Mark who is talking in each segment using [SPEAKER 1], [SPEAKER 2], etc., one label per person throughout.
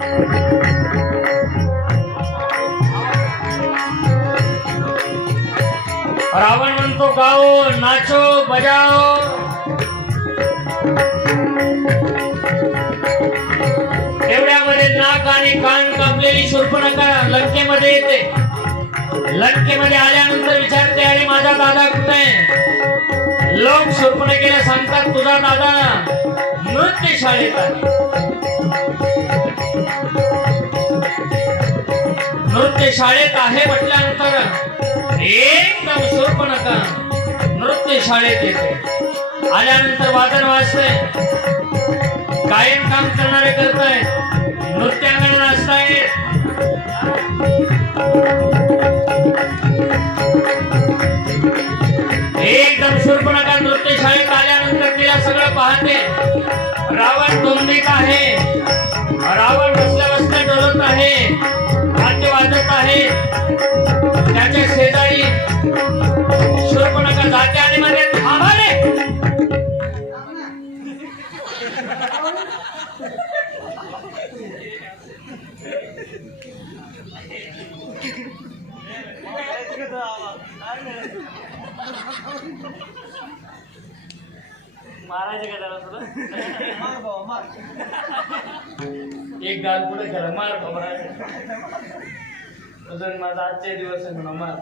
[SPEAKER 1] रावण म्हणतो गाओ नाचो बजाओ. एवढ्यामध्ये नाक आणि कान कापलेली शूर्पणखा लंकेमध्ये येते. लंकेमध्ये आल्यानंतर विचारते अरे माझा दादा कुठे आहे? लोक शूर्पणखेला सांगतात तुझा दादा नृत्य शाळेत आहे. नृत्य शाळेत आहे म्हटल्यानंतर एकदम शूर्पणखा नृत्य शाळेत येते. आल्यानंतर वादन वाजतंय. गायन काम करणारे करतायत. नृत्यांगण नाचतायत. वाजत आहे. वाद्य वाजत आहे. त्याच्या शेजारी शूर्पणखा जाते आणि मध्ये थांबा रे मारायचं का त्याला तुला? एक गाल पुढे केला मार खबर अजून माझा आजचे दिवस आहे म्हणा मार.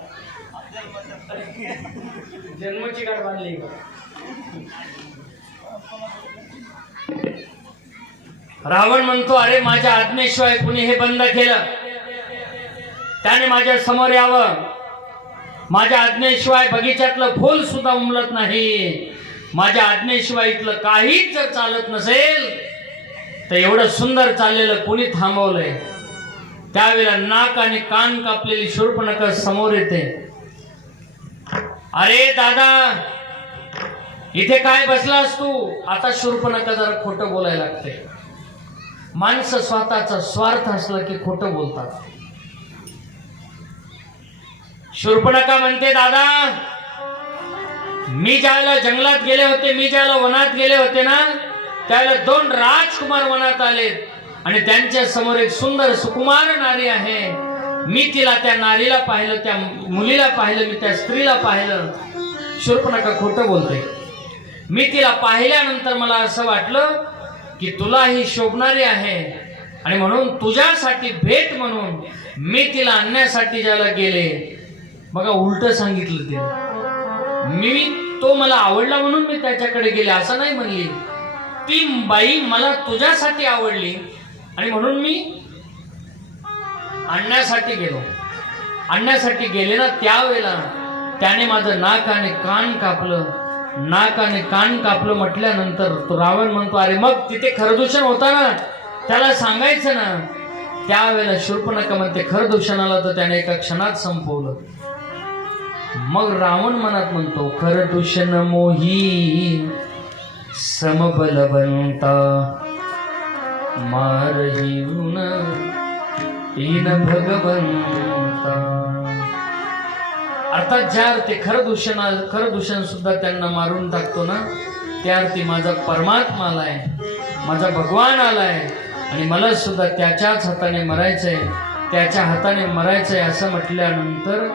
[SPEAKER 1] जन्माची गाठ बांधली का? रावण म्हणतो अरे माझ्या आज्ञेशिवाय कुणी हे बंद केलं? त्याने माझ्यासमोर यावं. माझ्या आज्ञेशिवाय बगीच्यातलं फुल सुद्धा उमलत नाही. माझ्या आज्ञेशिवाय इथलं काहीच जर चालत नसेल तर एवढं सुंदर चाललेलं कोणी थांबवलंय? त्यावेळेला नाक आणि कान कापलेली शूर्पणक समोर येते. अरे दादा इथे काय बसलास तू? आता शूर्पणखा जरा खोटं बोलायला लागते. माणसं स्वतःचा स्वार्थ असला की खोटं बोलतात. शूर्पणका म्हणते दादा मी ज्यावेळेला जंगलात गेले होते मी ज्यावेळेला वनात गेले होते ना त्यावेळेला दोन राजकुमार वनात आले. आणि त्यांच्यासमोर एक सुंदर सुकुमार नारी आहे. मी तिला त्या नारीला पाहिलं त्या मुलीला पाहिलं मी त्या स्त्रीला पाहिलं. शूर्पणखा खोटं बोलते मी तिला पाहिल्यानंतर मला असं वाटलं की तुला ही शोभणारी आहे. आणि म्हणून तुझ्यासाठी भेट म्हणून मी तिला आणण्यासाठी ज्याला गेले. बघा उलट सांगितलं तिला मी तो मला आवडला म्हणून मी त्याच्याकडे गेले असं नाही म्हणली. ती बाई मला तुझ्यासाठी आवडली आणि म्हणून मी आणण्यासाठी गेलो. आणण्यासाठी गेले ना त्यावेळेला त्याने माझं नाक आणि कान कापलं. नाक आणि कान कापलं म्हटल्यानंतर तो रावण म्हणतो अरे मग तिथे खरदूषण होता ना त्याला सांगायचं ना. त्यावेळेला शूर्पणखा म्हणते खरदूषणाला तर त्याने एका क्षणात संपवलं. मग रावण मनात म्हणतो खर दूषण मोही समबलवंता मारही इन भगवंता अर्थात ज्या अर्थी खरं दूषण खरं दूषण सुद्धा त्यांना मारून टाकतो ना त्या अर्थी माझा परमात्मा आलाय माझा भगवान आलाय आणि मला सुद्धा त्याच्याच हाताने मरायचंय त्याच्या हाताने मरायचंय असं म्हटल्यानंतर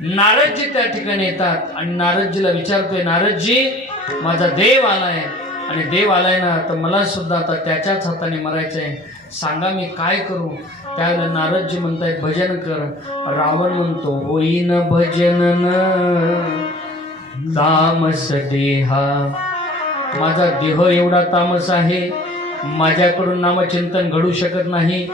[SPEAKER 1] नारदजी त्या ठिकाणी येतात आणि नारदजीला विचारतोय नारदजी माझा देव आलाय. आणि देव आलाय ना तर मला सुद्धा आता त्याच्याच हाताने मरायचंय. सांगा मी काय करू? त्यावेळेला नारदजी म्हणतायत भजन कर. रावण म्हणतो होईन भजन तामस देहा. माझा देह एवढा तामस आहे माझ्याकडून नामचिंतन घडू शकत नाही.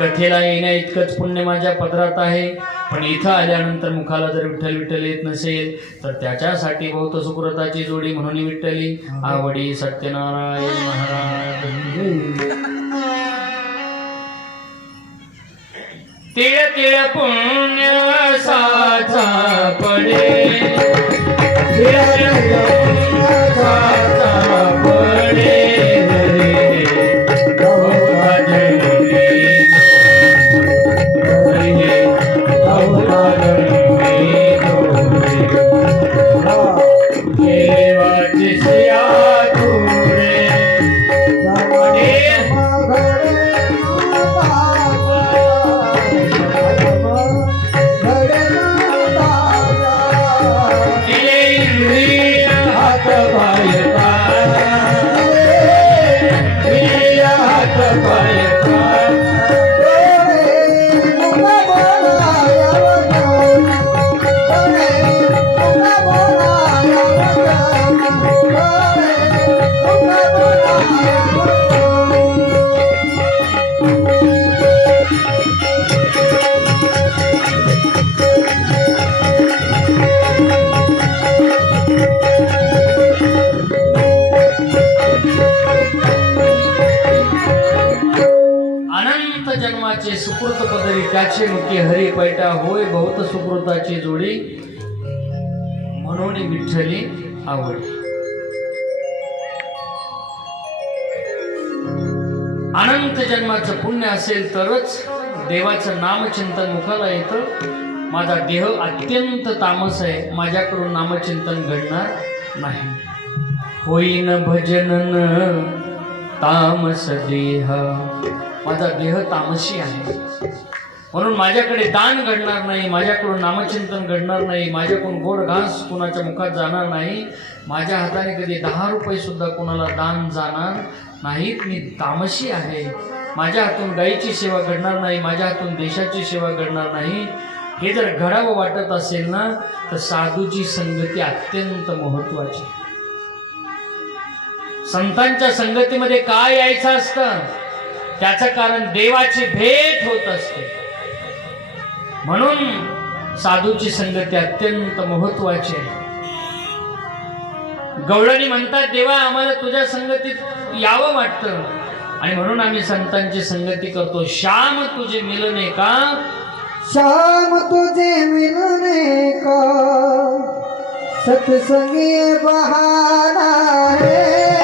[SPEAKER 1] कथेला येण्या इतकंच पुण्य माझ्या पदरात आहे. पण इथं आल्यानंतर मुखाला जर विठ्ठल विठ्ठल येत नसेल तर त्याच्यासाठी बहुत सुकृताची जोडी म्हणून विठ्ठली. आवडी सत्यनारायण महाराज. तिळ तिळ पुण्य साचा पडे. पदरी हरी पैटा होय बहुत सुकृताची जोडी. म्हणून विठ्ठली आवडी. अनंत जन्माचं पुण्य असेल तरच देवाचं नामचिंतन मुखाला येतं. माझा देह अत्यंत तामस आहे माझ्याकडून नामचिंतन घडणार नाही. होईन भजनन तामस देह. माझा देह तामसी आहे. म्हणून माझ्याकडे दान घडणार नाही माझ्याकडून नामचिंतन घडणार नाही माझ्याकडून गोड घास कुणाच्या मुखात जाणार नाही माझ्या हाताने कधी दहा रुपये सुद्धा कोणाला दान जाणार नाहीत. मी तामशी आहे. माझ्या हातून गायीची सेवा घडणार नाही माझ्या हातून देशाची सेवा घडणार नाही. हे जर घडावं वाटत असेल ना तर साधूची संगती अत्यंत महत्वाची संतांच्या संगतीमध्ये काय यायचं असतं? त्याचं कारण देवाची भेट होत असते. म्हणून साधूची संगती अत्यंत महत्वाची आहे. गवळणी म्हणतात देवा आम्हाला तुझ्या संगतीत यावं वाटतं. आणि म्हणून आम्ही संतांची संगती करतो. श्याम तुझे मिलने का?
[SPEAKER 2] श्याम तुझे मिलने का? सत्संगी बहाना है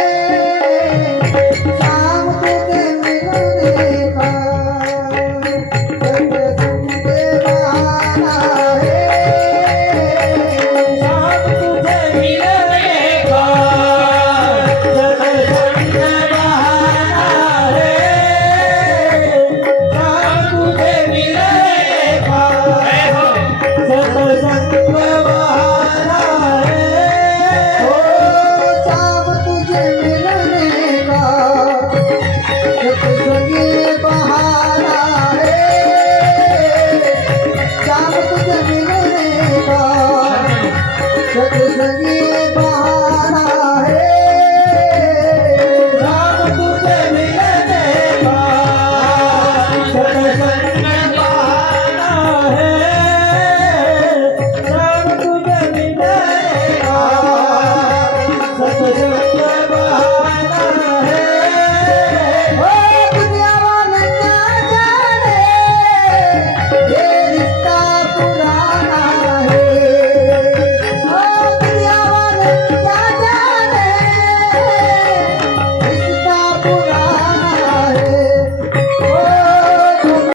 [SPEAKER 2] सत्संग